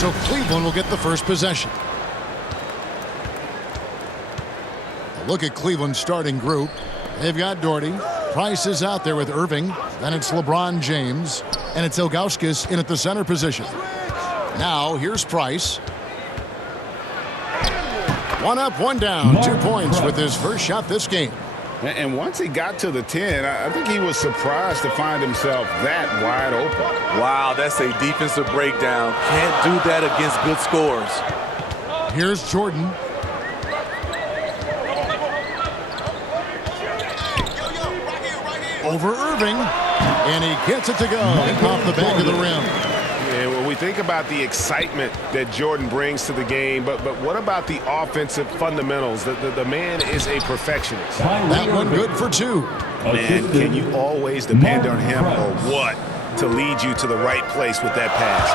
So Cleveland will get the first possession. A look at Cleveland's starting group. They've got Doherty. Price is out there with Irving. Then it's LeBron James. And it's Ilgauskas in at the center position. Now here's Price. One up, one down. 2 points with his first shot this game. And once he got to the 10, I think he was surprised to find himself that wide open. Wow, that's a defensive breakdown. Can't do that against good scores. Here's Jordan. Over Irving. And he gets it to go off the back of the rim. And when we think about the excitement that Jordan brings to the game, but what about the offensive fundamentals? The man is a perfectionist. That one good for 2. Man, can you always depend on him or what to lead you to the right place with that pass?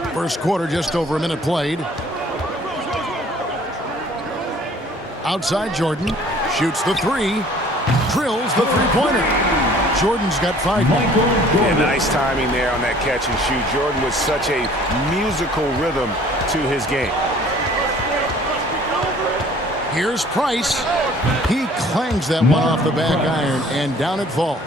Money. First quarter, just over a minute played. Outside Jordan. Shoots the 3. Drills the three-pointer. Jordan's got 5 now. Yeah, nice timing there on that catch and shoot. Jordan with such a musical rhythm to his game. Here's Price. He clangs that one off the back iron, and down it falls.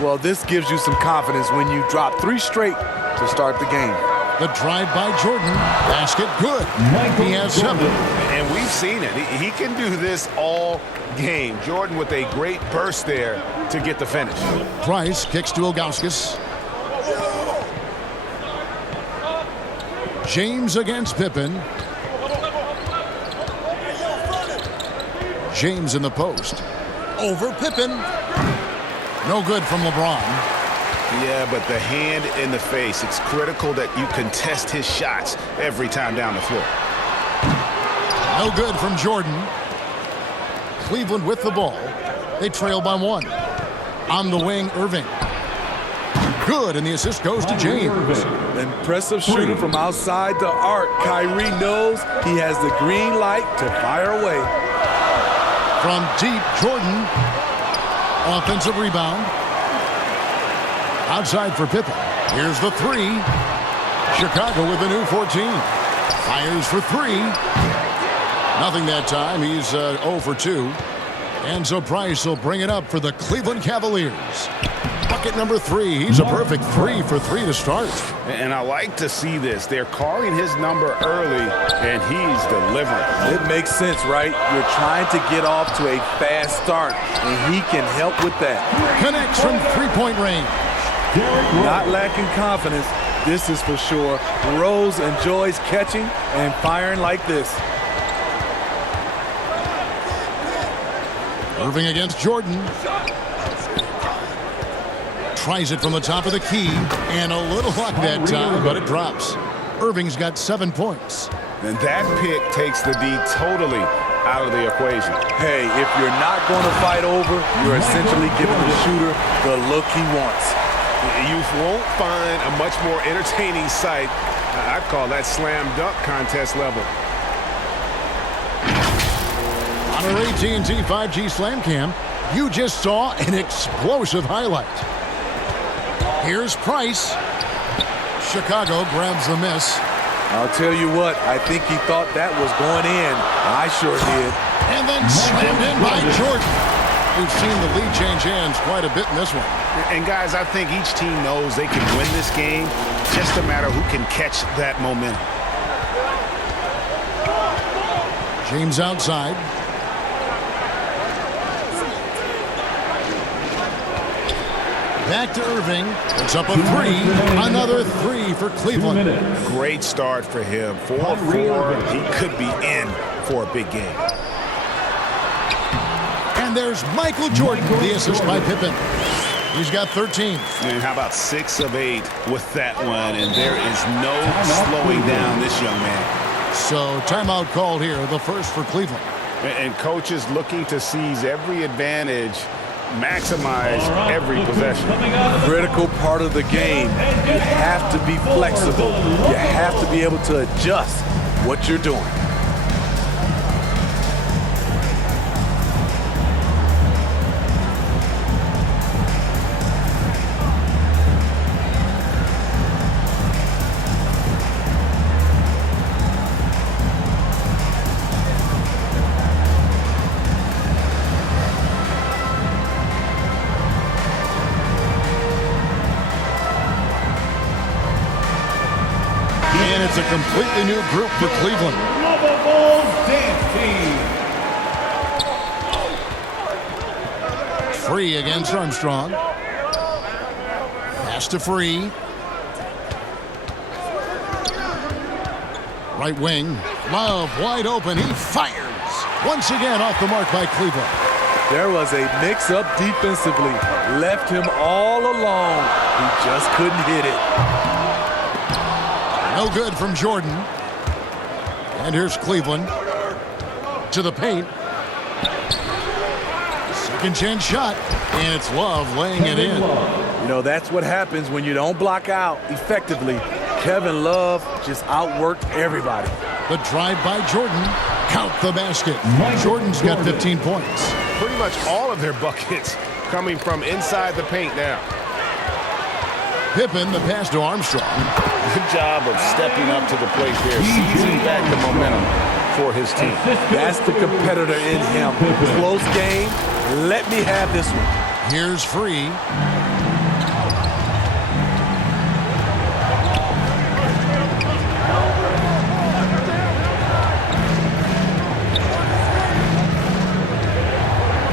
Well, this gives you some confidence when you drop 3 straight to start the game. The drive by Jordan. Basket good. He has 7. And we've seen it. He can do this all game. Jordan with a great burst there to get the finish. Price kicks to Ilgauskas. James against Pippen. James in the post. Over Pippen. No good from LeBron. Yeah, but the hand in the face. It's critical that you contest his shots every time down the floor. No good from Jordan. Cleveland with the ball. They trail by 1. On the wing, Irving. Good, and the assist goes to James. Impressive shooter from outside the arc. Kyrie knows he has the green light to fire away. From deep, Jordan. Offensive rebound. Outside for Pippen. Here's the 3. Chicago with the new 14. Fires for 3. Nothing that time. He's 0 for 2. And so Price will bring it up for the Cleveland Cavaliers. Bucket number 3. He's a perfect 3 for 3 to start. And I like to see this. They're calling his number early, and he's delivering. It makes sense, right? You're trying to get off to a fast start, and he can help with that. Connects from 3-point range. Not lacking confidence, this is for sure. Rose enjoys catching and firing like this. Irving against Jordan. Tries it from the top of the key. And a little luck that time, but it drops. Irving's got 7 points. And that pick takes the D totally out of the equation. Hey, if you're not going to fight over, you're essentially giving the shooter the look he wants. You won't find a much more entertaining sight. I'd call that slam dunk contest level. On our AT&T 5G Slam Cam, you just saw an explosive highlight. Here's Price. Chicago grabs the miss. I'll tell you what, I think he thought that was going in. I sure did. And then slammed in by Jordan. We've seen the lead change hands quite a bit in this one. And guys, I think each team knows they can win this game. Just a matter who can catch that momentum. James outside. Back to Irving. It's up a 3. Another 3 for Cleveland. Great start for him. 4-4. He could be in for a big game. And there's Michael Jordan, the assist by Pippen. He's got 13. And how about 6 of 8 with that one? And there is no slowing down this young man. So timeout called here, the first for Cleveland. And coaches looking to seize every advantage, maximize every possession. Critical part of the game. You have to be flexible. You have to be able to adjust what you're doing. It's a completely new group for Cleveland. Free against Armstrong. Pass to Free. Right wing. Love wide open. He fires. Once again off the mark by Cleveland. There was a mix-up defensively. Left him all alone. He just couldn't hit it. No good from Jordan. And here's Cleveland. To the paint. Second chance shot. And it's Love laying it in. You know, that's what happens when you don't block out effectively. Kevin Love just outworked everybody. The drive by Jordan. Count the basket. Jordan's got 15 points. Pretty much all of their buckets coming from inside the paint now. Pippen, the pass to Armstrong. Good job of stepping up to the plate there, seizing back the momentum for his team. That's the competitor in him. Close game. Let me have this one. Here's Free.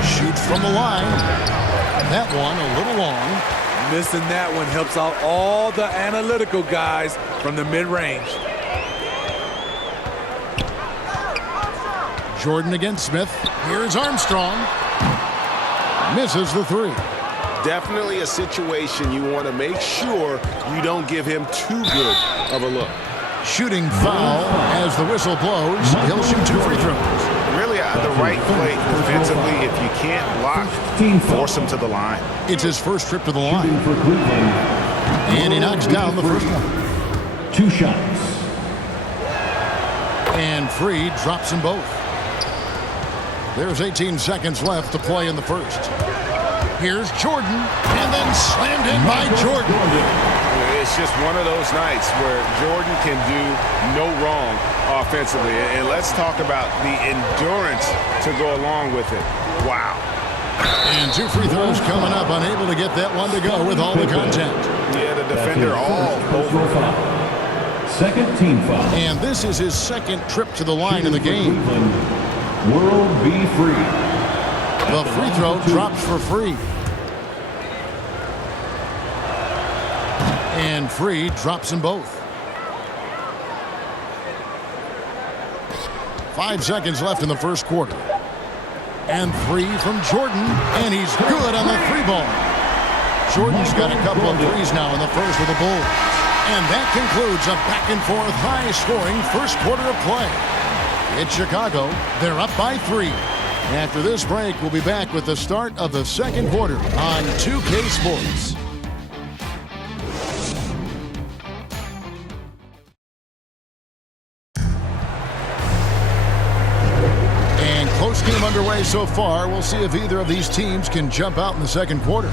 Shoots from the line. That one a little long. Missing that one helps out all the analytical guys from the mid-range. Jordan against Smith. Here's Armstrong. Misses the three. Definitely a situation you want to make sure you don't give him too good of a look. Shooting foul as the whistle blows. He'll shoot 2 free throws. Really the right play defensively. If you can't block, force him to the line. It's his first trip to the line. And he knocks down the first one. 2 shots. And Free drops them both. There's 18 seconds left to play in the first. Here's Jordan, and then slammed in by Jordan. It's just one of those nights where Jordan can do no wrong offensively. And let's talk about the endurance to go along with it. Wow. And 2 free throws coming up, unable to get that one to go with all the contact. Yeah, the defender all over. Second team foul. And this is his second trip to the line in the game. World be free. The free throw drops for Free. And Free drops them both. 5 seconds left in the first quarter. And 3 from Jordan, and he's good on the 3 ball. Jordan's got a couple of threes now in the first with the Bulls. And that concludes a back-and-forth, high-scoring first quarter of play. It's Chicago. They're up by 3. After this break, we'll be back with the start of the second quarter on 2K Sports. And close game underway so far. We'll see if either of these teams can jump out in the second quarter.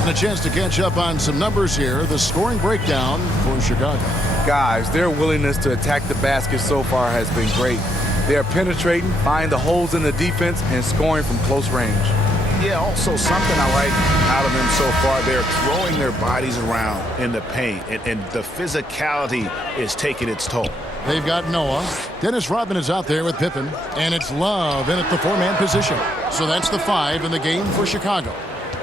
And a chance to catch up on some numbers here. The scoring breakdown for Chicago. Guys, their willingness to attack the basket so far has been great. They're penetrating, finding the holes in the defense, and scoring from close range. Yeah, also something I like out of them so far, they're throwing their bodies around in the paint, and the physicality is taking its toll. They've got Noah. Dennis Rodman is out there with Pippen, and it's Love in at the 4-man position. So that's the 5 in the game for Chicago.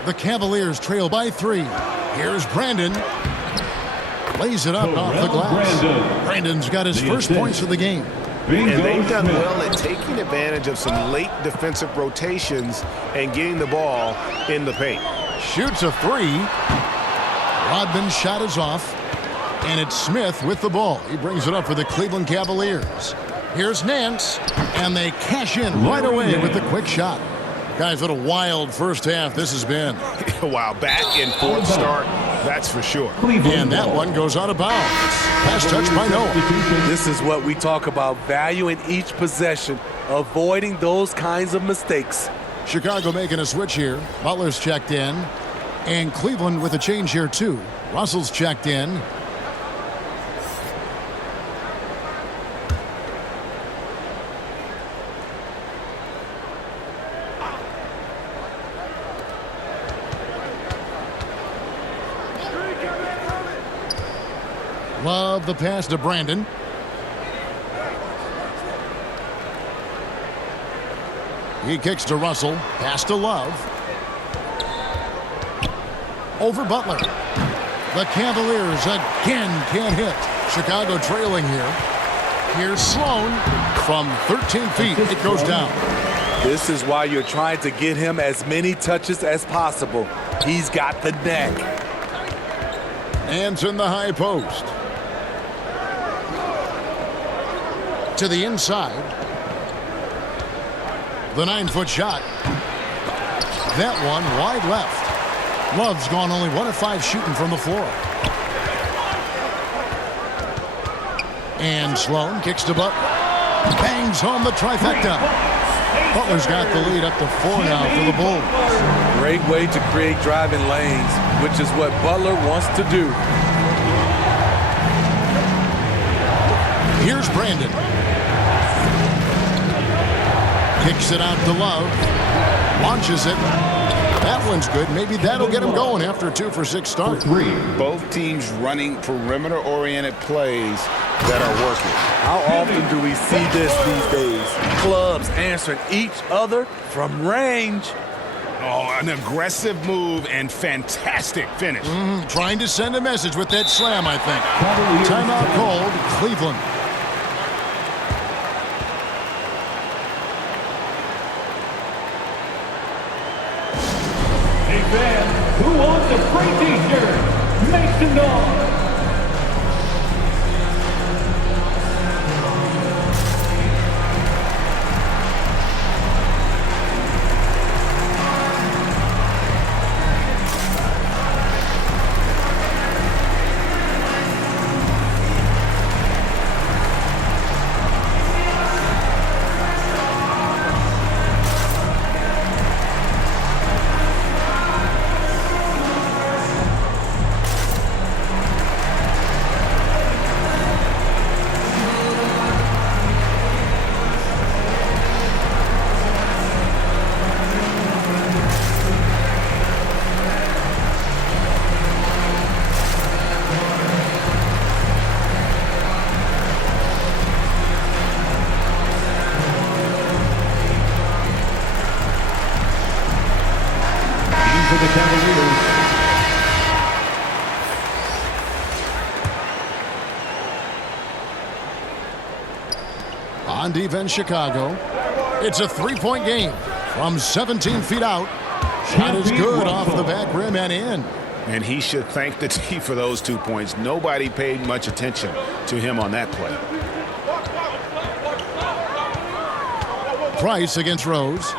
The Cavaliers trail by 3. Here's Brandon. Lays it up off the glass. Brandon's got his first points of the game. And they've done well at taking advantage of some late defensive rotations and getting the ball in the paint. Shoots a 3. Rodman's shot is off. And it's Smith with the ball. He brings it up for the Cleveland Cavaliers. Here's Nance. And they cash in right away with the quick shot. Guys, what a wild first half this has been. Wow, back and forth start, that's for sure. And that one goes out of bounds. Pass touch by Noah. This is what we talk about, valuing each possession, avoiding those kinds of mistakes. Chicago making a switch here. Butler's checked in. And Cleveland with a change here too. Russell's checked in. Love the pass to Brandon. He kicks to Russell. Pass to Love. Over Butler. The Cavaliers again can't hit. Chicago trailing here. Here's Sloan from 13 feet. It goes down. This is why you're trying to get him as many touches as possible. He's got the neck. Hands in the high post. To the inside. The 9-foot shot. That one wide left. Love's gone only 1 of 5 shooting from the floor. And Sloan kicks to Butler. Bangs home the trifecta. Butler's got the lead up to 4 now for the Bulls. Great way to create driving lanes, which is what Butler wants to do. Here's Brandon. Kicks it out to Love. Launches it. That one's good. Maybe that'll get him going after a 2-for-6 start. Both teams running perimeter-oriented plays that are working. How often do we see this these days? Clubs answering each other from range. Oh, an aggressive move and fantastic finish. Trying to send a message with that slam, I think. Timeout called, Cleveland. Hey fans, who wants a free t-shirt? Make some noise. For the Cavaliers. On defense, Chicago. It's a 3-point game from 17 feet out. Shot is good off the back rim and in. And he should thank the team for those 2 points. Nobody paid much attention to him on that play. Price against Rose.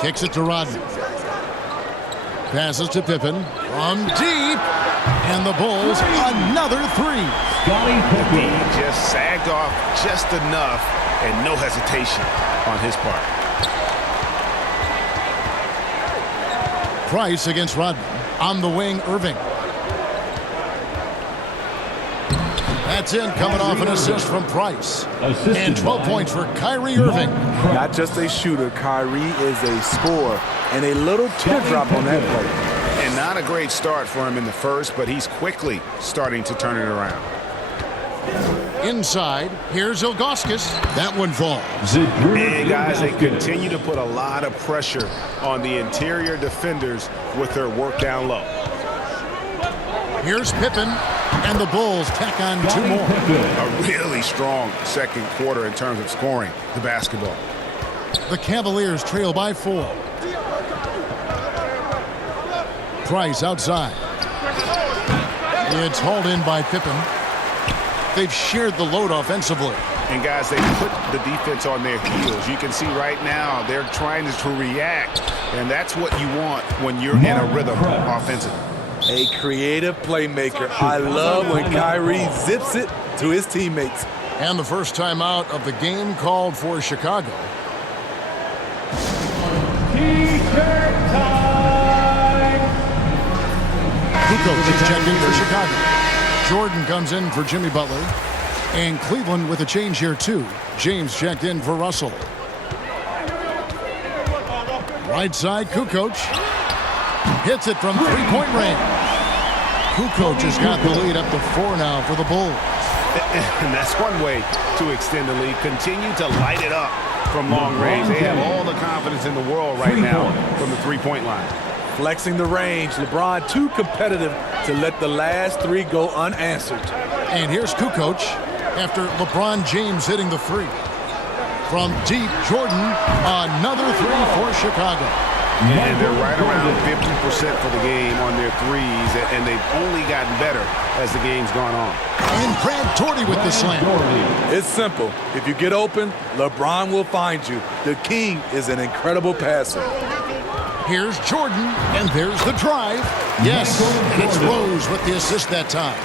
Kicks it to Rodman. Passes to Pippen from deep. And the Bulls, another 3. He just sagged off just enough and no hesitation on his part. Price against Rodman. On the wing, Irving. That's in, coming off an assist from Price. And 12 points for Kyrie Irving. Not just a shooter, Kyrie is a scorer. And a little teardrop on that play. And not a great start for him in the first, but he's quickly starting to turn it around. Inside, here's Ilgauskas. That one falls. And guys, they continue to put a lot of pressure on the interior defenders with their work down low. Here's Pippen, and the Bulls tack on 2 more. A really strong second quarter in terms of scoring the basketball. The Cavaliers trail by 4. Price outside. It's hauled in by Pippen. They've shared the load offensively. And guys, they put the defense on their heels. You can see right now they're trying to react, and that's what you want when you're in a rhythm offensively. A creative playmaker. I love when Kyrie zips it to his teammates. And the first timeout of the game called for Chicago. T-shirt time! Kukoc is checked in for Chicago. Jordan comes in for Jimmy Butler. And Cleveland with a change here, too. James checked in for Russell. Right side, Kukoc. Hits it from 3-point range. Kukoc has got the lead up to 4 now for the Bulls. And that's one way to extend the lead. Continue to light it up from long range. They have all the confidence in the world right now from the three-point line. Flexing the range. LeBron too competitive to let the last 3 go unanswered. And here's Kukoc after LeBron James hitting the 3. From deep, Jordan, another 3 for Chicago. And they're right around 50% for the game on their threes, and they've only gotten better as the game's gone on. And Brad Daugherty with the slam. It's simple. If you get open, LeBron will find you. The king is an incredible passer. Here's Jordan, and there's the drive. Yes, and it's Rose with the assist that time.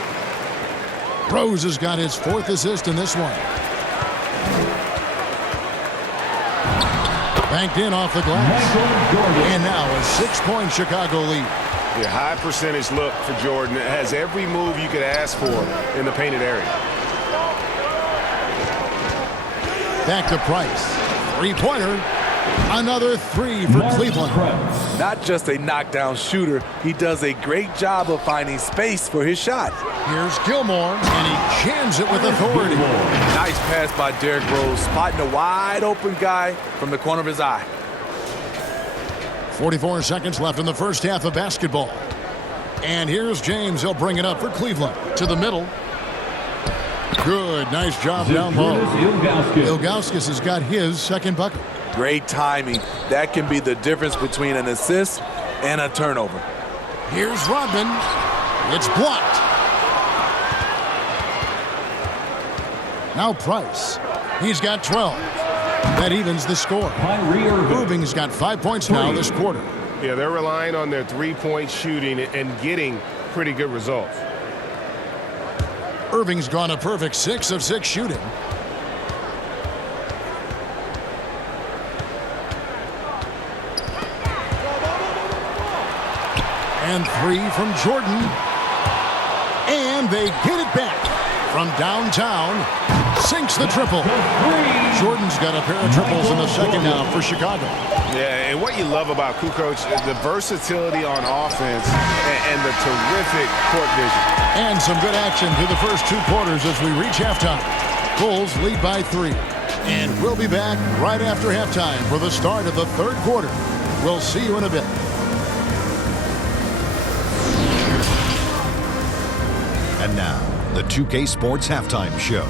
Rose has got his 4th assist in this one. Banked in off the glass. And now a 6-point Chicago lead. The high percentage look for Jordan. It has every move you could ask for in the painted area. Back to Price. 3-pointer. Another 3 for Cleveland. Not just a knockdown shooter, he does a great job of finding space for his shot. Here's Gilmore, and he jams it with authority. Nice pass by Derrick Rose, spotting a wide open guy from the corner of his eye. 44 seconds left in the first half of basketball. And here's James. He'll bring it up for Cleveland. To the middle. Good. Nice job down low. Ilgauskas has got his 2nd bucket. Great timing. That can be the difference between an assist and a turnover. Here's Rodman. It's blocked. Now Price. He's got 12. That evens the score. Irving's got 5 points now this quarter. Yeah, they're relying on their three-point shooting and getting pretty good results. Irving's gone a perfect 6 of 6 shooting. And 3 from Jordan. And they get it back from downtown. Sinks the triple. Jordan's got a pair of triples in the second now for Chicago. Yeah, and what you love about Kukoc is the versatility on offense and the terrific court vision. And some good action through the first 2 quarters as we reach halftime. Bulls lead by 3. And we'll be back right after halftime for the start of the 3rd quarter. We'll see you in a bit. And now, the 2K Sports Halftime Show.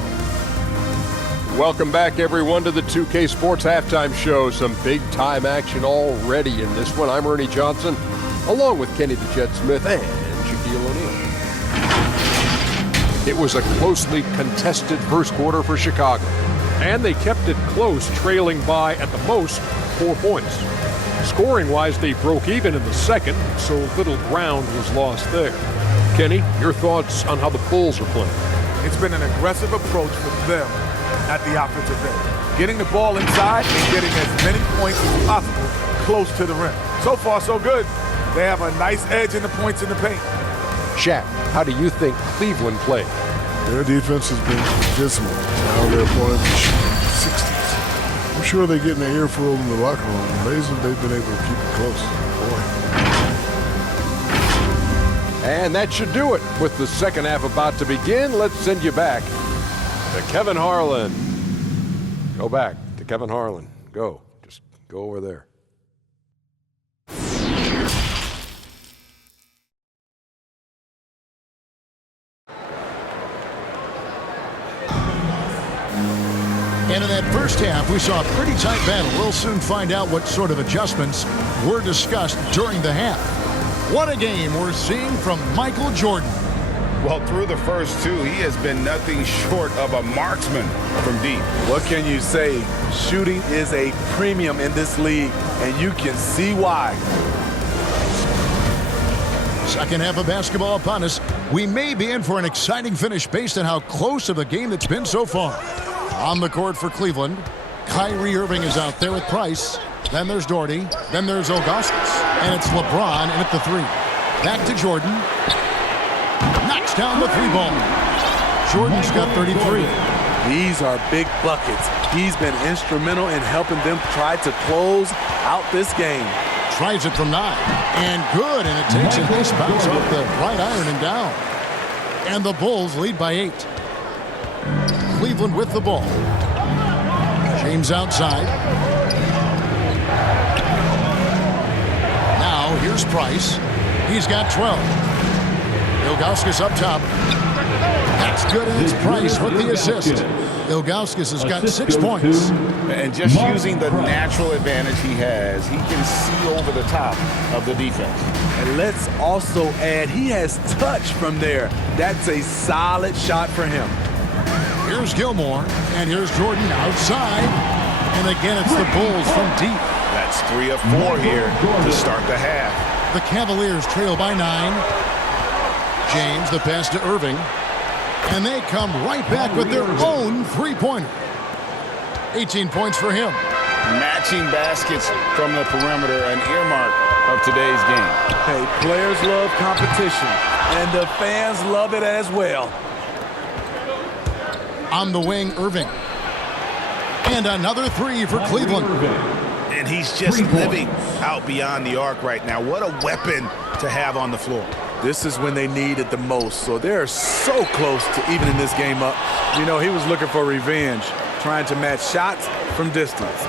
Welcome back, everyone, to the 2K Sports Halftime Show. Some big-time action already in this one. I'm Ernie Johnson, along with Kenny the Jet Smith and Shaquille O'Neal. It was a closely contested first quarter for Chicago, and they kept it close, trailing by, at the most, 4 points. Scoring-wise, they broke even in the second, so little ground was lost there. Kenny, your thoughts on how the Bulls are playing? It's been an aggressive approach for them at the offensive end. Getting the ball inside and getting as many points as possible close to the rim. So far, so good. They have a nice edge in the points in the paint. Shaq, how do you think Cleveland played? Their defense has been dismal. Now their opponents are shooting 60s. I'm sure they're getting an earful in the locker room. Amazing they've been able to keep it close. Boy. And that should do it. With the second half about to begin, let's send you back to Kevin Harlan. Go back to Kevin Harlan. Go. Just go over there. And in that first half, we saw a pretty tight battle. We'll soon find out what sort of adjustments were discussed during the half. What a game we're seeing from Michael Jordan. Well, through the first 2, he has been nothing short of a marksman from deep. What can you say? Shooting is a premium in this league, and you can see why. Second half of basketball upon us. We may be in for an exciting finish based on how close of a game it's been so far. On the court for Cleveland, Kyrie Irving is out there with Price. Then there's Daugherty. Then there's Ilgauskas. And it's LeBron in at the 3. Back to Jordan. Knocks down the 3 ball. Jordan's got 33. These are big buckets. He's been instrumental in helping them try to close out this game. Tries it from 9. And good, and it takes a nice bounce with the right iron and down. And the Bulls lead by 8. Cleveland with the ball. James outside. Now here's Price. He's got 12. Ilgauskas up top. That's good, and it's Price with the assist. Ilgauskas has got 6 points. And just using the natural advantage he has, he can see over the top of the defense. And let's also add, he has touch from there. That's a solid shot for him. Here's Gilmore, and here's Jordan outside. And again, it's the Bulls from deep. That's 3 of 4 here to start the half. The Cavaliers trail by 9. James, the pass to Irving. And they come right back with their own three-pointer. 18 points for him. Matching baskets from the perimeter, an earmark of today's game. Hey, players love competition, and the fans love it as well. On the wing, Irving. And another 3 for Cleveland. And he's just living out beyond the arc right now. What a weapon to have on the floor. This is when they need it the most, so they're so close to evening this game up. You know, he was looking for revenge, trying to match shots from distance.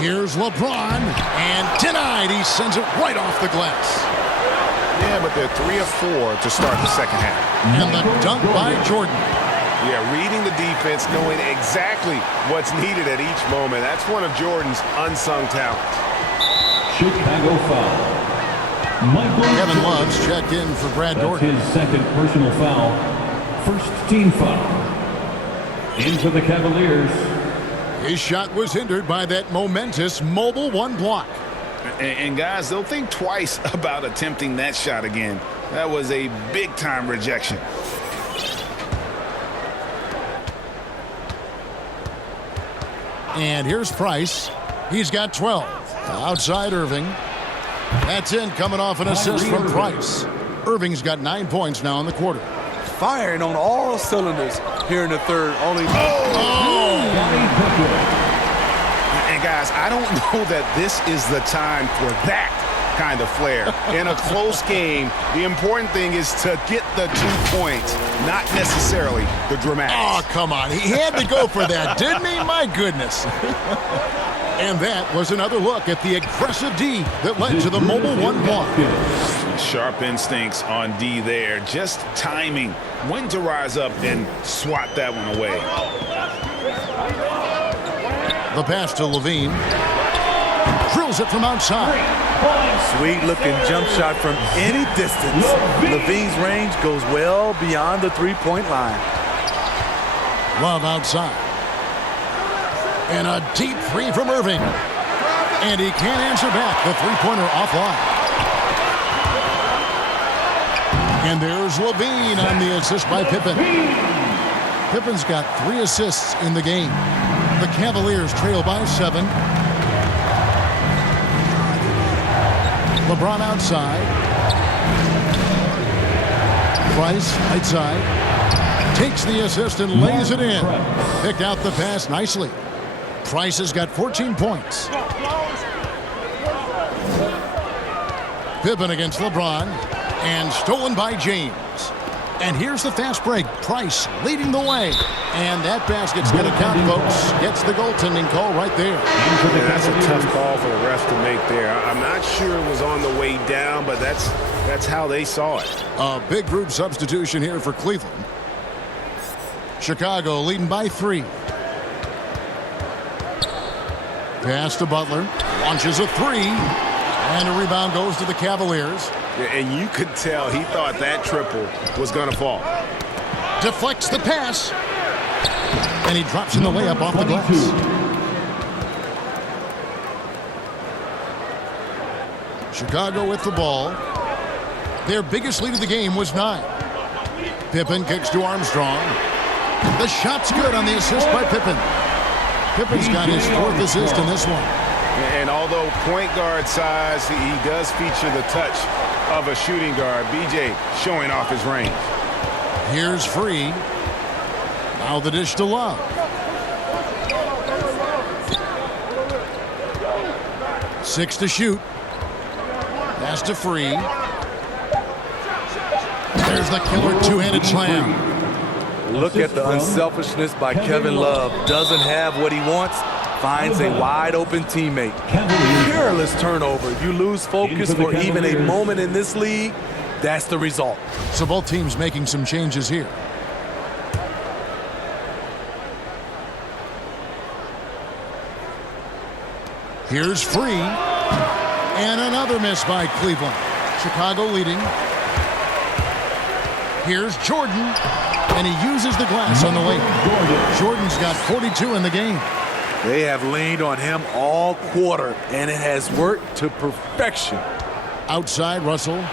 Here's LeBron, and denied. He sends it right off the glass. Yeah, but they're 3 of 4 to start the second half. And the dunk by Jordan. Yeah, reading the defense, knowing exactly what's needed at each moment. That's one of Jordan's unsung talents. Chicago foul. Kevin Love's checked in for Brad Dorton. His second personal foul. First team foul. In for the Cavaliers. His shot was hindered by that momentous mobile 1 block. And guys, they'll think twice about attempting that shot again. That was a big-time rejection. And here's Price. He's got 12. Outside Irving. That's in, coming off an assist from Price. Irving's got 9 points now in the quarter. Firing on all cylinders here in the third. Only. And guys, I don't know that this is the time for that kind of flair. In a close game, the important thing is to get the 2 points, not necessarily the dramatics. Oh, come on. He had to go for that, didn't he? My goodness. And that was another look at the aggressive D that led to the mobile 1 block. Sharp instincts on D there. Just timing when to rise up and swat that one away. The pass to Levine. Drills it from outside. Sweet-looking jump shot from any distance. Levine's range goes well beyond the three-point line. Love outside. And a deep 3 from Irving. And he can't answer back. The three-pointer offline. And there's Levine on the assist by Pippen. Pippen's got 3 assists in the game. The Cavaliers trail by 7. LeBron outside. Price right side. Takes the assist and lays it in. Picked out the pass nicely. Price has got 14 points. Pippen against LeBron. And stolen by James. And here's the fast break. Price leading the way. And that basket's going to count, folks. Gets the goaltending call right there. Yeah, that's a tough call for the refs to make there. I'm not sure it was on the way down, but that's how they saw it. A big group substitution here for Cleveland. Chicago leading by 3. Pass to Butler. Launches a 3. And a rebound goes to the Cavaliers. Yeah, and you could tell he thought that triple was going to fall. Deflects the pass. And he drops in the layup off the glass. Chicago with the ball. Their biggest lead of the game was 9. Pippen kicks to Armstrong. The shot's good on the assist by Pippen. Pippen's got his 4th assist in this one. And although point guard size, he does feature the touch of a shooting guard. BJ showing off his range. Here's Free. Now the dish to Love. 6 to shoot. Pass to Free. There's the killer two-handed slam. Look at the unselfishness by Kevin Love. Doesn't have what he wants, finds a wide-open teammate. Careless turnover. You lose focus for even a moment in this league, that's the result. So both teams making some changes here. Here's Free. And another miss by Cleveland. Chicago leading. Here's Jordan. And he uses the glass on the layup. Jordan's got 42 in the game. They have leaned on him all quarter, and it has worked to perfection. Outside, Russell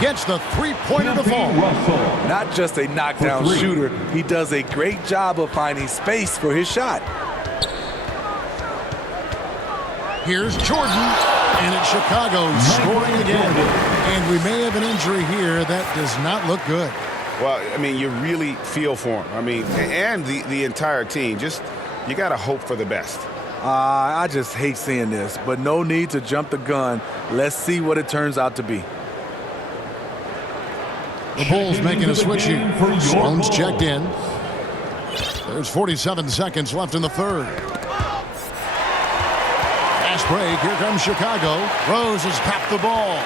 gets the three-pointer to fall. Not just a knockdown shooter, he does a great job of finding space for his shot. Here's Jordan, and it's Chicago scoring again. And we may have an injury here that does not look good. Well, I mean, you really feel for him. I mean, and the entire team. Just, you got to hope for the best. I just hate seeing this, but no need to jump the gun. Let's see what it turns out to be. The Bulls making a switch here. Sloan's checked in. There's 47 seconds left in the third. Fast break. Here comes Chicago. Rose has tapped the ball.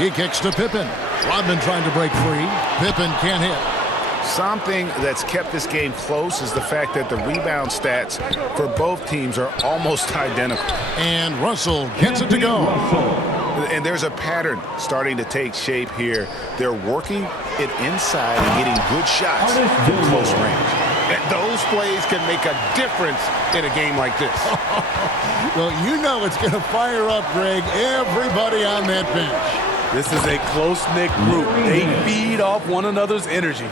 He kicks to Pippen. Rodman trying to break free. Pippen can't hit. Something that's kept this game close is the fact that the rebound stats for both teams are almost identical. And Russell gets it to go. And there's a pattern starting to take shape here. They're working it inside and getting good shots from close range. And those plays can make a difference in a game like this. Well, you know it's going to fire up, Greg, everybody on that bench. This is a close-knit group. They feed off one another's energy.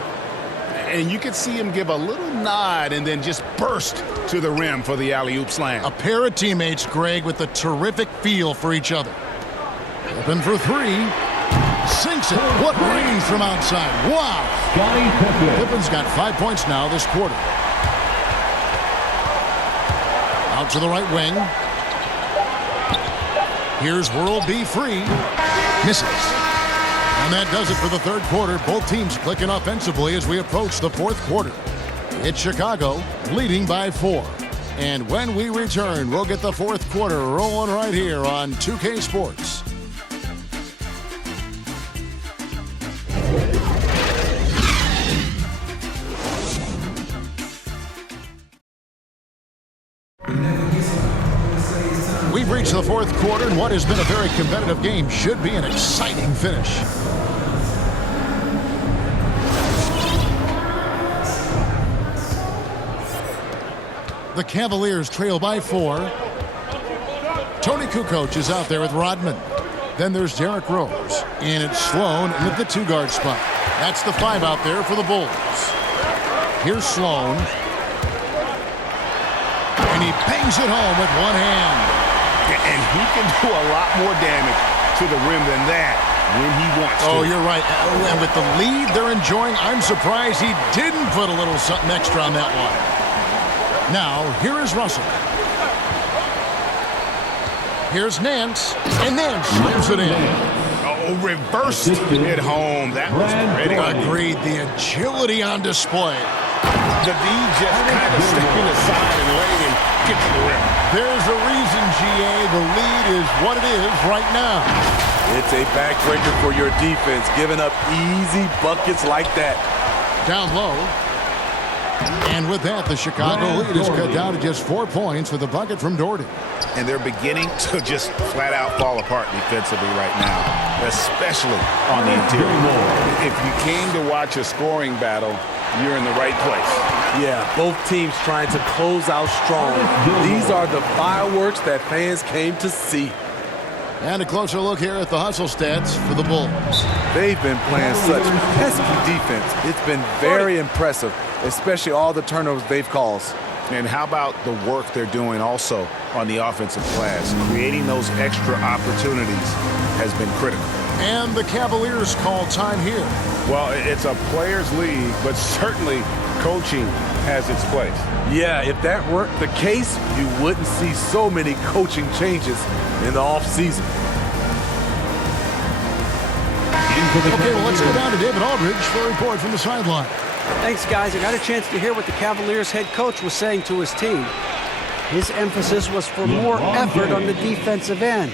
And you can see him give a little nod and then just burst to the rim for the alley-oop slam. A pair of teammates, Greg, with a terrific feel for each other. Open for three. Sinks it. What range from outside. Wow. Pippen's got 5 points now this quarter. Out to the right wing. Here's World B free. Misses. And that does it for the third quarter. Both teams clicking offensively as we approach the fourth quarter. It's Chicago leading by 4. And when we return, we'll get the fourth quarter rolling right here on 2K Sports. We've reached the fourth quarter, and what has been a very competitive game should be an exciting finish. The Cavaliers trail by 4. Tony Kukoc is out there with Rodman. Then there's Derrick Rose. And it's Sloan at the 2-guard spot. That's the 5 out there for the Bulls. Here's Sloan. And he bangs it home with one hand. And he can do a lot more damage to the rim than that when he wants to. Oh, you're right. And with the lead they're enjoying, I'm surprised he didn't put a little something extra on that one. Now, here is Russell. Here's Nance. And Nance slams it in. Oh, reversed it home. That was pretty. Agreed. The agility on display. The D just kind of stepping aside and letting him get to the rim. There's a reason, GA. The lead is what it is right now. It's a backbreaker for your defense, giving up easy buckets like that. Down low. And with that, the Chicago lead is cut down to just 4 points with a bucket from Doherty. And they're beginning to just flat out fall apart defensively right now, especially on the interior. If you came to watch a scoring battle, you're in the right place. Yeah, both teams trying to close out strong. These are the fireworks that fans came to see. And a closer look here at the hustle stats for the Bulls. They've been playing such pesky defense. It's been very impressive, especially all the turnovers they've caused. And how about the work they're doing also on the offensive glass? Creating those extra opportunities has been critical. And the Cavaliers call time here. Well, it's a players' league, but certainly coaching has its place. Yeah, if that weren't the case, you wouldn't see so many coaching changes in the offseason. Okay, well, let's go down to David Aldridge for a report from the sideline. Thanks, guys. I got a chance to hear what the Cavaliers head coach was saying to his team. His emphasis was for more effort on the defensive end.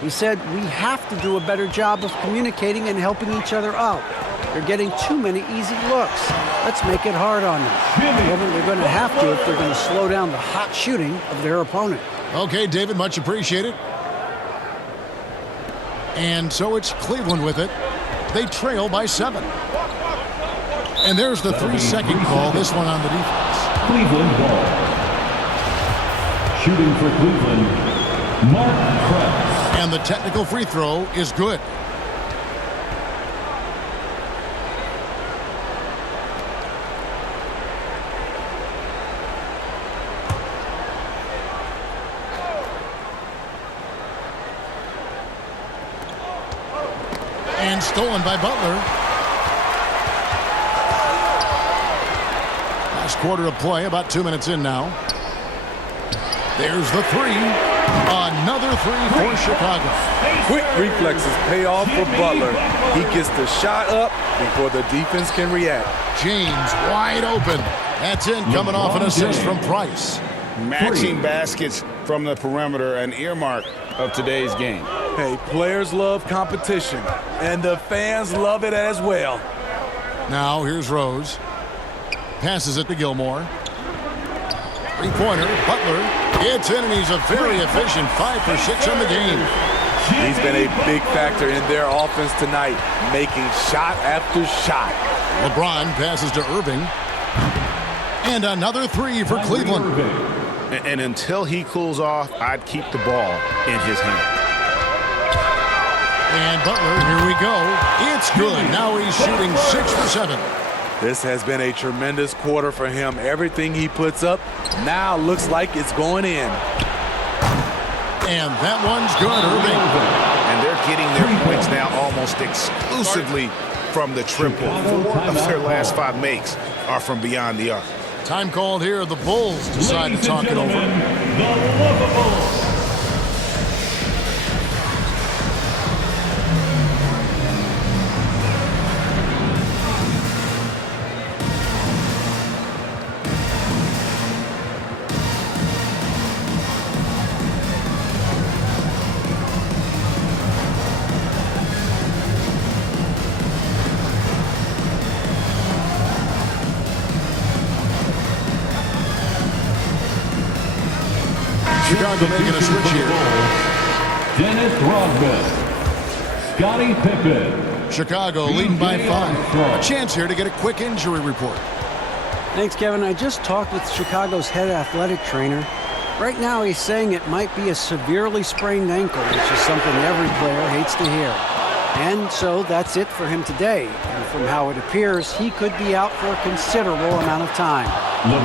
He said, we have to do a better job of communicating and helping each other out. They're getting too many easy looks. Let's make it hard on them. Kevin, they're going to have to if they're going to slow down the hot shooting of their opponent. Okay, David, much appreciated. And so it's Cleveland with it. They trail by 7. And there's the 3-second call, this one on the defense. Cleveland ball. Shooting for Cleveland, Mark Krebs. And the technical free throw is good. And stolen by Butler. Last quarter of play, about 2 minutes in now. There's the 3. Another 3 for Chicago. Quick reflexes pay off for Butler. He gets the shot up before the defense can react. James wide open. That's in, coming off an assist from Price. Matching baskets from the perimeter, an earmark of today's game. Hey, players love competition, and the fans love it as well. Now here's Rose. Passes it to Gilmore. Three-pointer, Butler. It's in, and he's a very efficient 5 for 6 in the game. He's been a big factor in their offense tonight, making shot after shot. LeBron passes to Irving. And another 3 for Cleveland. And until he cools off, I'd keep the ball in his hand. And Butler, here we go. It's good. Now he's shooting 6 for 7. This has been a tremendous quarter for him. Everything he puts up now looks like it's going in. And that one's good, Irving. And they're getting their points now almost exclusively from the triple. 4 of their last 5 makes are from beyond the arc. Time called here. The Bulls decide to talk it over. The Lovables. Chicago making a switch here. Dennis Rodman, Scottie Pippen. Chicago leading by 5. A chance here to get a quick injury report. Thanks, Kevin. I just talked with Chicago's head athletic trainer. Right now, he's saying it might be a severely sprained ankle, which is something every player hates to hear. And so that's it for him today. And from how it appears, he could be out for a considerable amount of time.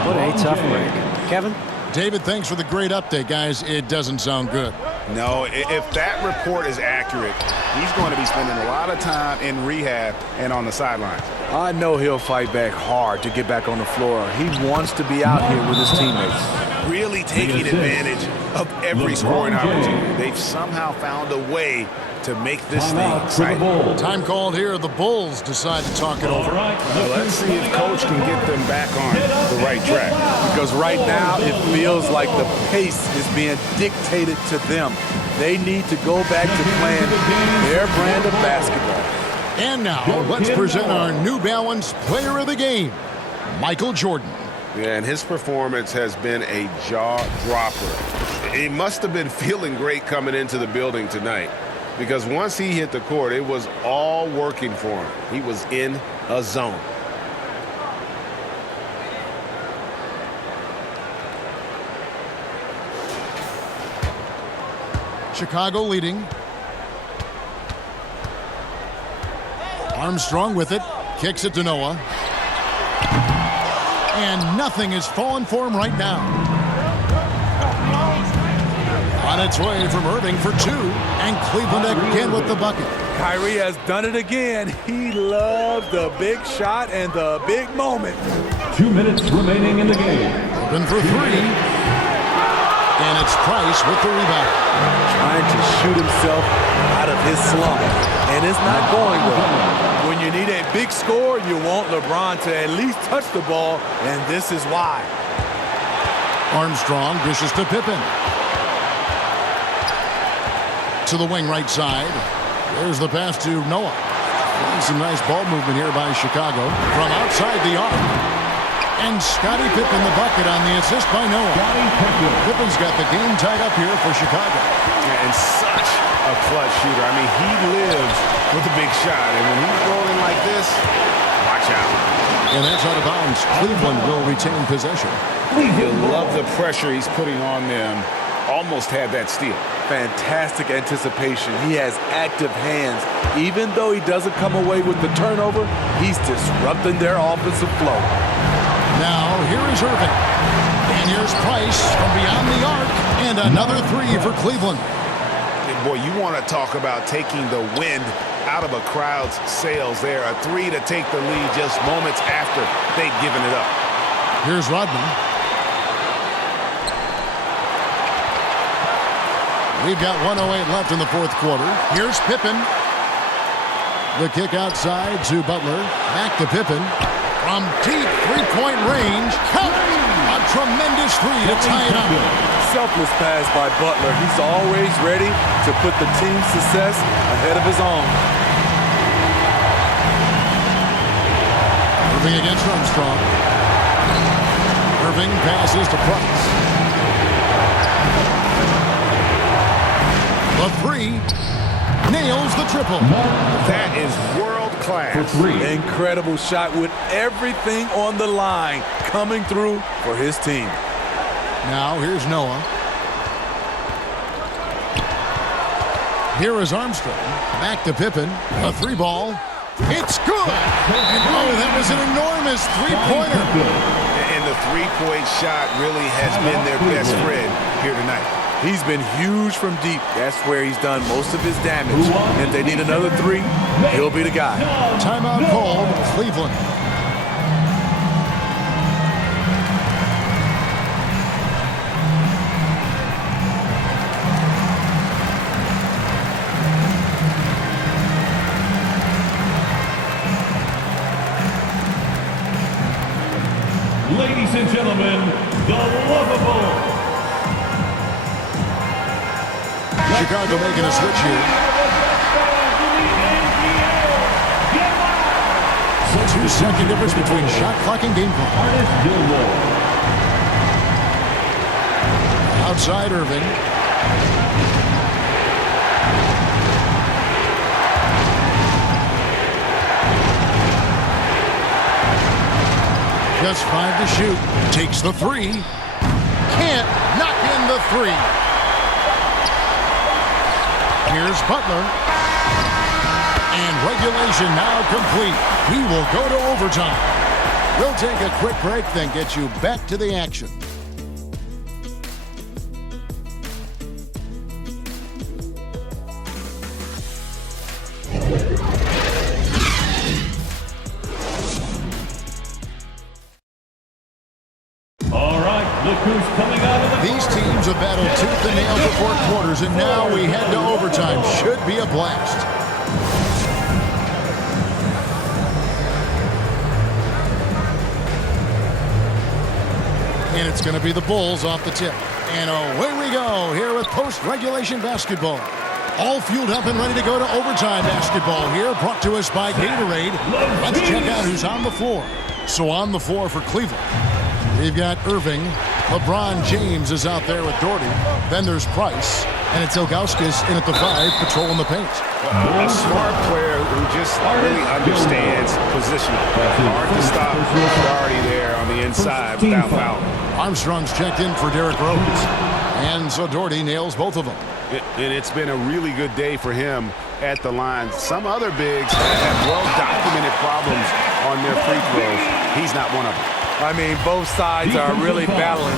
What a tough break. Kevin? David, thanks for the great update, guys. It doesn't sound good. No, if that report is accurate, he's going to be spending a lot of time in rehab and on the sidelines. I know he'll fight back hard to get back on the floor. He wants to be out here with his teammates. Really taking advantage of every scoring opportunity. They've somehow found a way to make this thing exciting. Time called here. The Bulls decide to talk it over. Let's see if Coach can get them back on the right track. Because right now it feels like the pace is being dictated to them. They need to go back to playing their brand of basketball. And now let's present our New Balance Player of the Game, Michael Jordan. Yeah, and his performance has been a jaw-dropper. He must have been feeling great coming into the building tonight, because once he hit the court, it was all working for him. He was in a zone. Chicago leading. Armstrong with it. Kicks it to Noah. And nothing is falling for him right now. On its way from Irving for 2. And Cleveland again with the bucket. Kyrie has done it again. He loves the big shot and the big moment. 2 minutes remaining in the game. Open for three. And it's Price with the rebound. Trying to shoot himself out of his slump, and it's not going well. When you need a big score, you want LeBron to at least touch the ball, and this is why. Armstrong dishes to Pippen. To the wing right side. There's the pass to Noah. Some nice ball movement here by Chicago from outside the arc. And Scottie Pippen the bucket on the assist by Noah. Pippen's got the game tied up here for Chicago. And such a clutch shooter. I mean, he lives with a big shot. And when he's rolling like this, watch out. And that's out of bounds. Cleveland will retain possession. You love the pressure he's putting on them. Almost had that steal. Fantastic anticipation. He has active hands. Even though he doesn't come away with the turnover, he's disrupting their offensive flow. Now, here is Irving. And here's Price from beyond the arc. And another three for Cleveland. And boy, you want to talk about taking the wind out of a crowd's sails there. A three to take the lead just moments after they'd given it up. Here's Rodman. We've got 1:08 left in the fourth quarter. Here's Pippen. The kick outside to Butler. Back to Pippen. From deep three-point range. Count! A tremendous three to tie it up. Selfless pass by Butler. He's always ready to put the team's success ahead of his own. Irving against Armstrong. Irving passes to Price. The three nails the triple. That is world class. Incredible shot with everything on the line coming through for his team. Now here's Noah. Here is Armstrong. Back to Pippen. A three ball. It's good. And oh, that was an enormous three-pointer. And the three-point shot really has been their best friend here tonight. He's been huge from deep. That's where he's done most of his damage. And if they need another three, he'll be the guy. Timeout called, Cleveland. Ladies and gentlemen, the lovable. Chicago making a switch here. 2-second difference between shot clock and game clock. Outside Irving. Just 5 to shoot. Takes the three. Can't knock in the three. Here's Butler. And regulation now complete. We will go to overtime. We'll take a quick break, then get you back to the action. All right, look who's coming out of the... These teams have battled tooth and nail for 4 quarters, and now we head to overtime. Should be a blast. And it's going to be the Bulls off the tip. And away we go here with post-regulation basketball. All fueled up and ready to go to overtime basketball here, brought to us by Gatorade. Let's check out who's on the floor. So on the floor for Cleveland, we've got Irving. LeBron James is out there with Doherty. Then there's Price. And it's Ilgauskas in at the 5, patrolling the paint. A smart player who just really understands positioning. Hard to stop Doherty there on the inside without foul. Armstrong's checked in for Derrick Rose. And so Doherty nails both of them. And it's been a really good day for him at the line. Some other bigs have well-documented problems on their free throws. He's not one of them. I mean, both sides are really battling.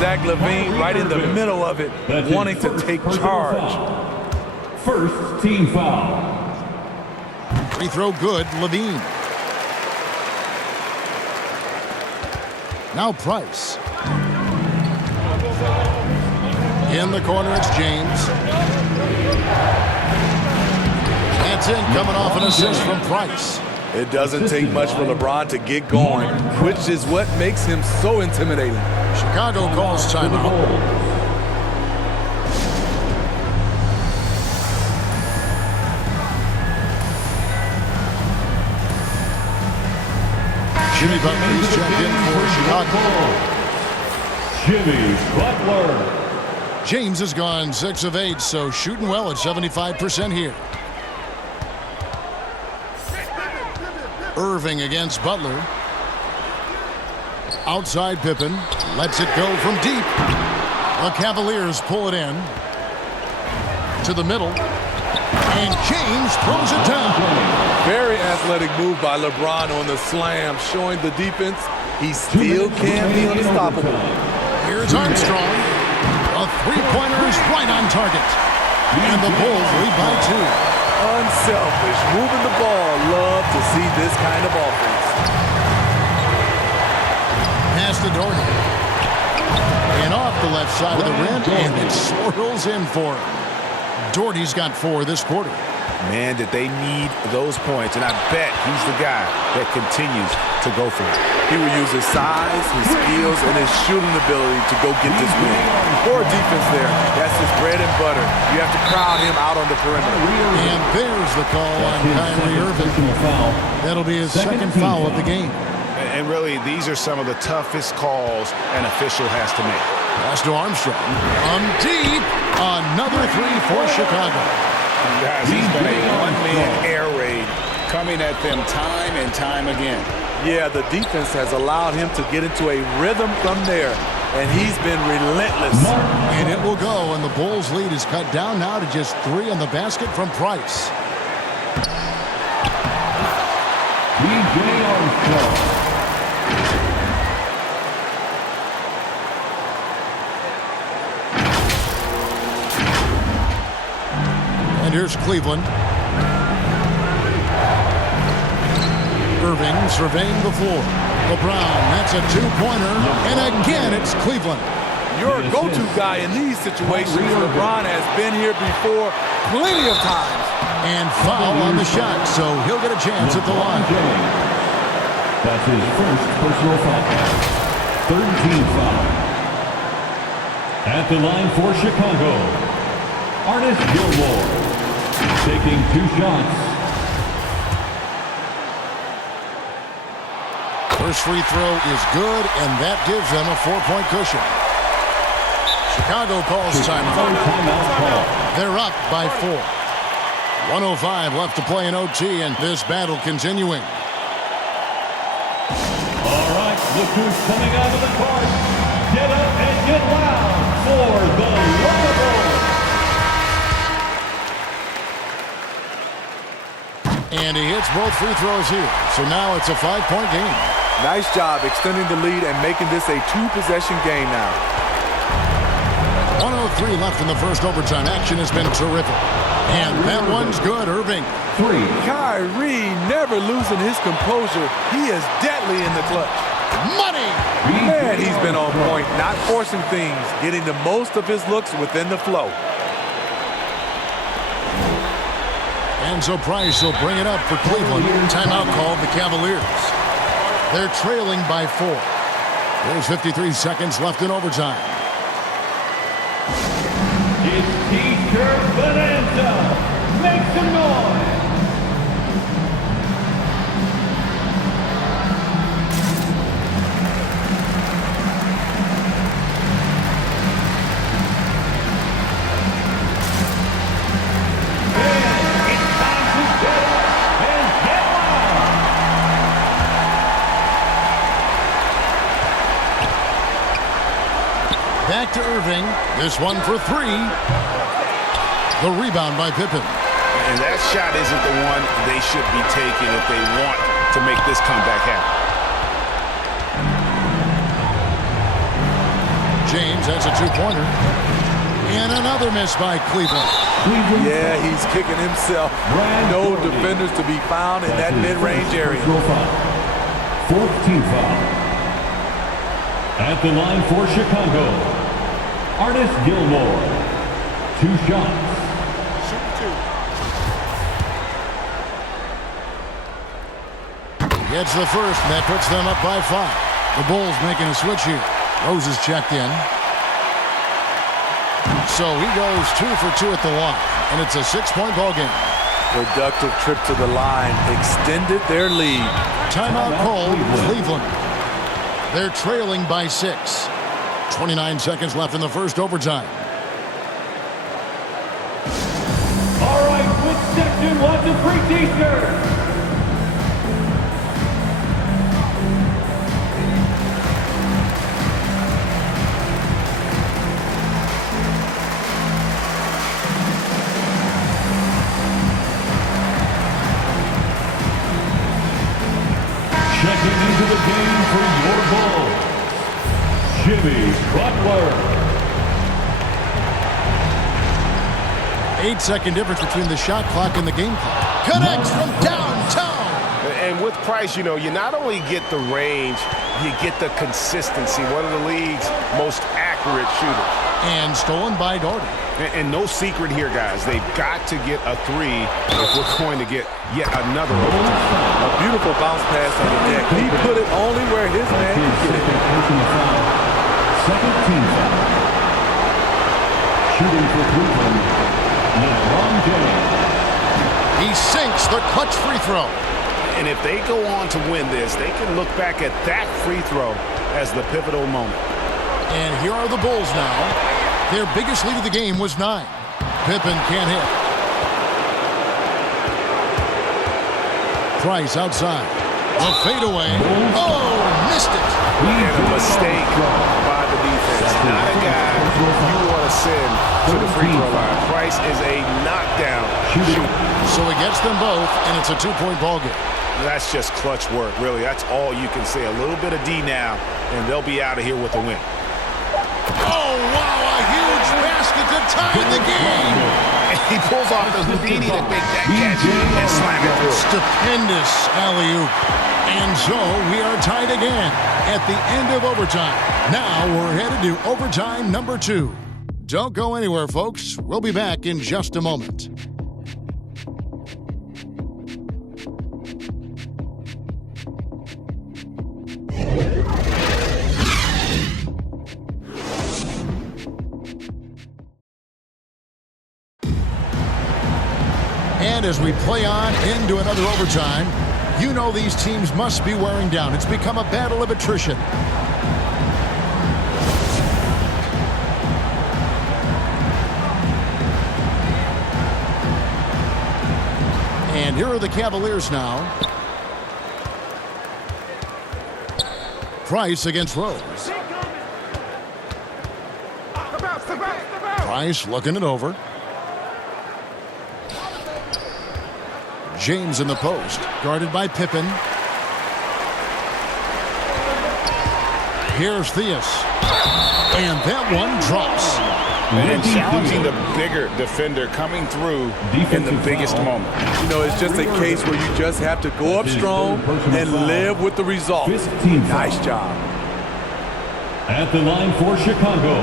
Zach LaVine right in the middle of it, wanting to take charge. First team foul. Free throw good, LaVine. Now Price. In the corner, it's James. That's in, coming off an assist from Price. It doesn't take much for LeBron to get going, which is what makes him so intimidating. Chicago calls timeout. Jimmy Butler is checked in for Chicago. Jimmy Butler. James has gone 6 of 8, so shooting well at 75% here. Irving against Butler. Outside Pippen. Lets it go from deep. The Cavaliers pull it in. To the middle. And James throws it down. Very athletic move by LeBron on the slam, showing the defense he still can be unstoppable. Here's Armstrong. A three-pointer is right on target. And the Bulls lead by 2. Unselfish, moving the ball. Love to see this kind of offense. Pass to Doherty. And off the left side of the rim, and it swirls in for him. Doherty's got 4 this quarter. Man, did they need those points, and I bet he's the guy that continues to go for it. He will use his size, his skills, and his shooting ability to go get this win. Poor defense there. That's his bread and butter. You have to crowd him out on the perimeter. And there's the call on Kyrie Irving. That'll be his second foul of the game. And really, these are some of the toughest calls an official has to make. Pass to Armstrong. Deep. Another 3 for Chicago. Guys, he's been a one-man air raid coming at them time and time again. Yeah, the defense has allowed him to get into a rhythm from there, and he's been relentless. And it will go, and the Bulls' lead is cut down now to just 3 on the basket from Price. DJ Armstrong. And here's Cleveland. Irving surveying the floor. LeBron, that's a 2-pointer. And again, it's Cleveland. Your go-to guy in these situations. LeBron has been here before plenty of times. And foul on the shot, so he'll get a chance at the line. That's his first personal foul. 13 foul. At the line for Chicago, Ernest Gilmore. Taking 2 shots. First free throw is good, and that gives them a 4-point cushion. Chicago calls timeout. They're up by 4. 1:05 left to play in OT, and this battle continuing. All right, look who's coming out of the court. Get up and get loud for the Bulls. And he hits both free throws here. So now it's a 5-point game. Nice job extending the lead and making this a 2-possession game now. 1:03 left in the first overtime. Action has been terrific. And that one's good, Irving. 3. Kyrie never losing his composure. He is deadly in the clutch. Money! Man, he's been on point, not forcing things, getting the most of his looks within the flow. And so Price will bring it up for Cleveland. Timeout called the Cavaliers. They're trailing by 4. There's 53 seconds left in overtime. It's T-shirt bonanza. Make some noise. Back to Irving. This one for 3. The rebound by Pippen. And that shot isn't the one they should be taking if they want to make this comeback happen. James, that's a 2-pointer. And another miss by Cleveland. Yeah, he's kicking himself. No defenders to be found in that mid-range area. 14 foul. At the line for Chicago, Artis Gilmore. 2 shots. Gets the first, and that puts them up by 5. The Bulls making a switch here. Rose is checked in. So he goes 2 for 2 at the line, and it's a 6-point ball game. Productive trip to the line extended their lead. Timeout called Cleveland. They're trailing by 6. 29 seconds left in the first overtime. All right, which section wants a free t-shirt? Checking into the game for your Bulls, Jimmy Butler. 8-second difference between the shot clock and the game clock. Connects from downtown. And with Price, you know, you not only get the range, you get the consistency. One of the league's most accurate shooters. And stolen by Doherty. And no secret here, guys. They've got to get a 3 if we're going to get yet another overtime. A beautiful bounce pass on the deck. He put it only where his man could get it. Second team foul. Shooting for Cleveland, LeBron James. He sinks the clutch free throw. And if they go on to win this, they can look back at that free throw as the pivotal moment. And here are the Bulls now. Their biggest lead of the game was 9. Pippen can't hit. Price outside. The fadeaway. Oh, missed it. And a mistake by the defense. Not a guy you want to send to the free throw line. Price is a knockdown shooter. So he gets them both, and it's a 2-point ball game. That's just clutch work, really. That's all you can say. A little bit of D now, and they'll be out of here with a win. Oh, wow, a huge basket to tie the game. And he pulls off the Houdini to make that catch and slam it through. Stupendous alley-oop. And so we are tied again at the end of overtime. Now we're headed to overtime number 2. Don't go anywhere, folks. We'll be back in just a moment. And as we play on into another overtime, you know these teams must be wearing down. It's become a battle of attrition. And here are the Cavaliers now. Price against Rose. Price looking it over. James in the post, guarded by Pippen. Here's Theus. And that one drops. And challenging the bigger defender coming through in the biggest moment. You know, it's just a case where you just have to go up strong and live with the result. Nice job. At the line for Chicago,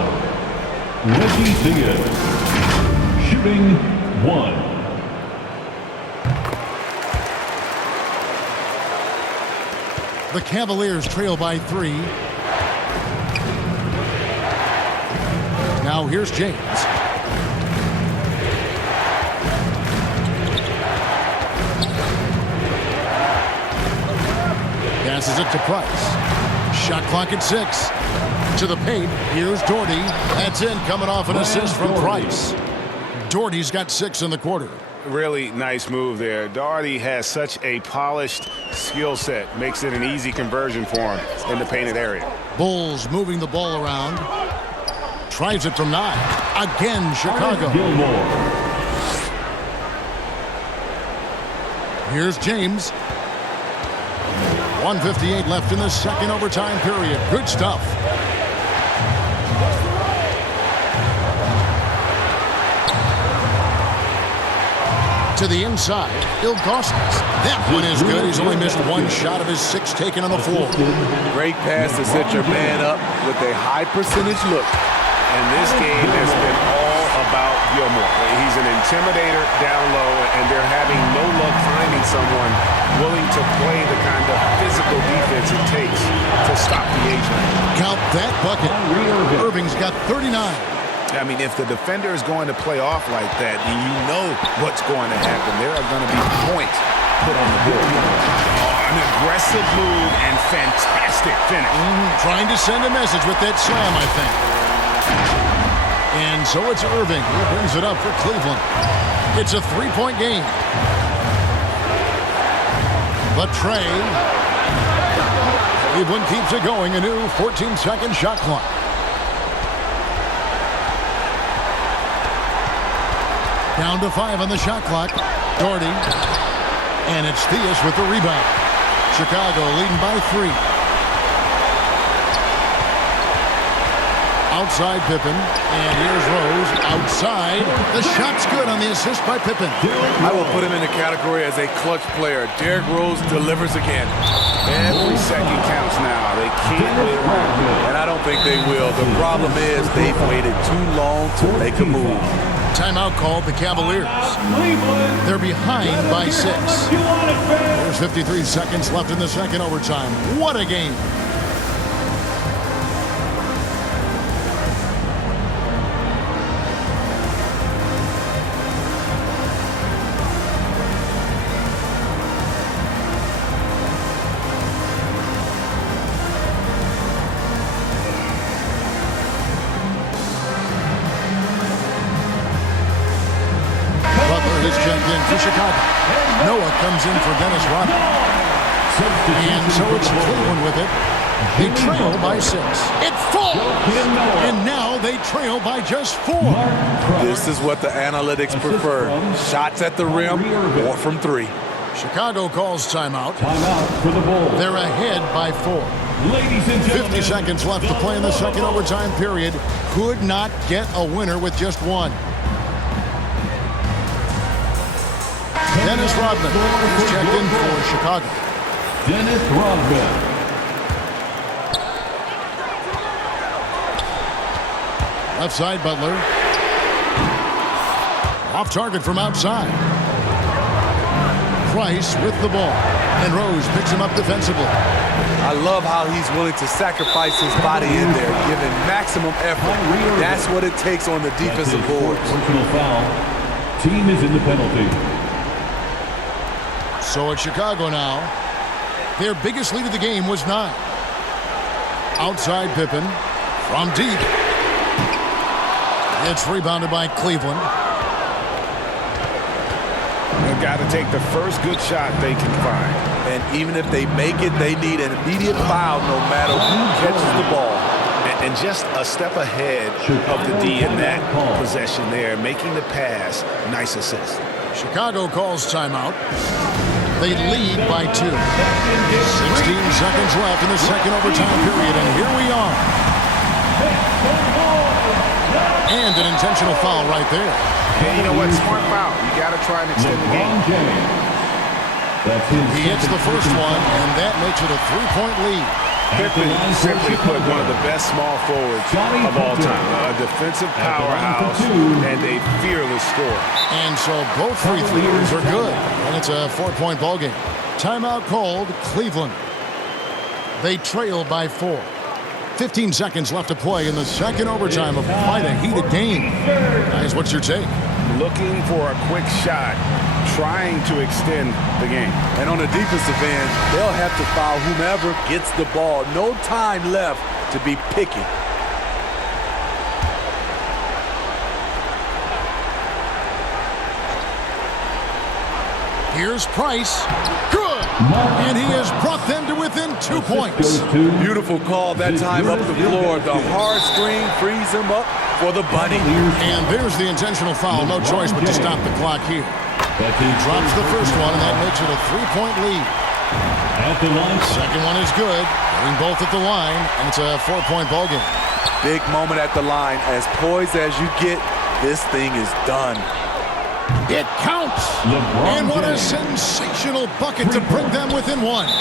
Reggie Theus. Shooting 1. The Cavaliers trail by 3. Now here's James. Passes it to Price. Shot clock at 6. To the paint. Here's Doherty. That's in, coming off an assist from Price. Doherty's got 6 in the quarter. Really nice move there. Doherty has such a polished skill set. Makes it an easy conversion for him in the painted area. Bulls moving the ball around. Tries it from 9. Again, Chicago. Here's James. 1:58 left in the second overtime period. Good stuff. To the inside, Ilgauskas. That one is good. He's only missed one shot of his 6 taken on the floor. Great pass to set your man up with a high percentage look. And this game has been all about Gilmore. He's an intimidator down low, and they're having no luck finding someone willing to play the kind of physical defense it takes to stop the Asian. Count that bucket. Irving's got 39. I mean, if the defender is going to play off like that, then you know what's going to happen. There are going to be points put on the board. Oh, an aggressive move and fantastic finish. Trying to send a message with that slam, I think. And so it's Irving who brings it up for Cleveland. It's a 3-point game. But Trey. Cleveland keeps it going. A new 14-second shot clock. Down to 5 on the shot clock. Doherty. And it's Theus with the rebound. Chicago leading by 3. Outside Pippen. And here's Rose. Outside. The shot's good on the assist by Pippen. I will put him in the category as a clutch player. Derrick Rose delivers again. Every second counts now. They can't wait around. And I don't think they will. The problem is they've waited too long to make a move. Timeout called the Cavaliers. They're behind by 6. There's 53 seconds left in the second overtime. What a game. For Chicago. Noah comes in for Dennis Rodman. And so it's Cleveland with it. They trail by 6. It falls! And now they trail by just 4. This is what the analytics prefer. Shots at the rim or from 3. Chicago calls timeout. Timeout for the Bulls. They're ahead by 4. Ladies and gentlemen, 50 seconds left to play in the second overtime period. Could not get a winner with just 1. Dennis Rodman is checked in for Chicago. Dennis Rodman. Left side, Butler. Off target from outside. Price with the ball. And Rose picks him up defensively. I love how he's willing to sacrifice his body in there, giving maximum effort. That's what it takes on the defensive boards. Personal foul. Team is in the penalty. So it's Chicago now. Their biggest lead of the game was 9. Outside Pippen from deep. It's rebounded by Cleveland. They've got to take the first good shot they can find. And even if they make it, they need an immediate foul no matter who catches the ball. And just a step ahead of the D in that possession there, making the pass. Nice assist. Chicago calls timeout. They lead by 2. 16 seconds left in the second overtime period, and here we are. And an intentional foul right there. Yeah, you know what? Smart foul. You got to try and extend the game. He hits the first one, and that makes it a 3-point lead. Pippen simply put one of the best small forwards of all time. A defensive powerhouse and a fearless scorer. And so both free throws are good. And it's a 4-point ball game. Timeout called Cleveland. They trail by 4. 15 seconds left to play in the second overtime of quite a heated game. Guys, what's your take? Looking for a quick shot, trying to extend the game. And on the defensive end, they'll have to foul whomever gets the ball. No time left to be picky. Here's Price. Good! And he has brought them to within 2 points. Beautiful call that time up the floor. The hard screen frees him up for the bunny. And there's the intentional foul. No choice but to stop the clock here. He drops the first one, and that makes it a 3-point lead. Second one is good. Getting both at the line, and it's a 4-point ball game. Big moment at the line. As poised as you get, this thing is done. It counts. And what a sensational bucket to bring them within one.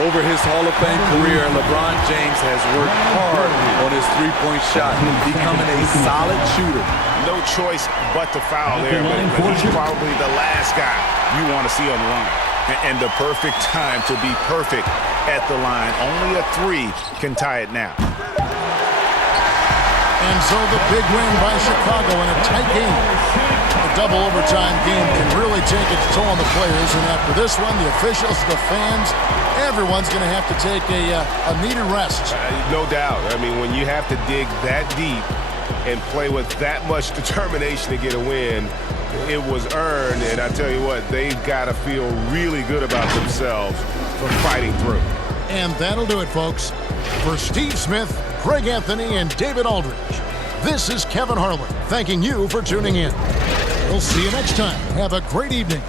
Over his Hall of Fame career, LeBron James has worked hard on his three-point shot, becoming a solid shooter. No choice but to foul there, but he's probably the last guy you want to see on the line. And the perfect time to be perfect at the line. Only a three can tie it now. And so the big win by Chicago in a tight game. The double overtime game can really take its toll on the players. And after this one, the officials, the fans, everyone's going to have to take a needed rest. No doubt. I mean, when you have to dig that deep and play with that much determination to get a win, it was earned. And I tell you what, they've got to feel really good about themselves for fighting through. And that'll do it, folks. For Steve Smith, Greg Anthony, and David Aldridge, this is Kevin Harlan thanking you for tuning in. We'll see you next time. Have a great evening.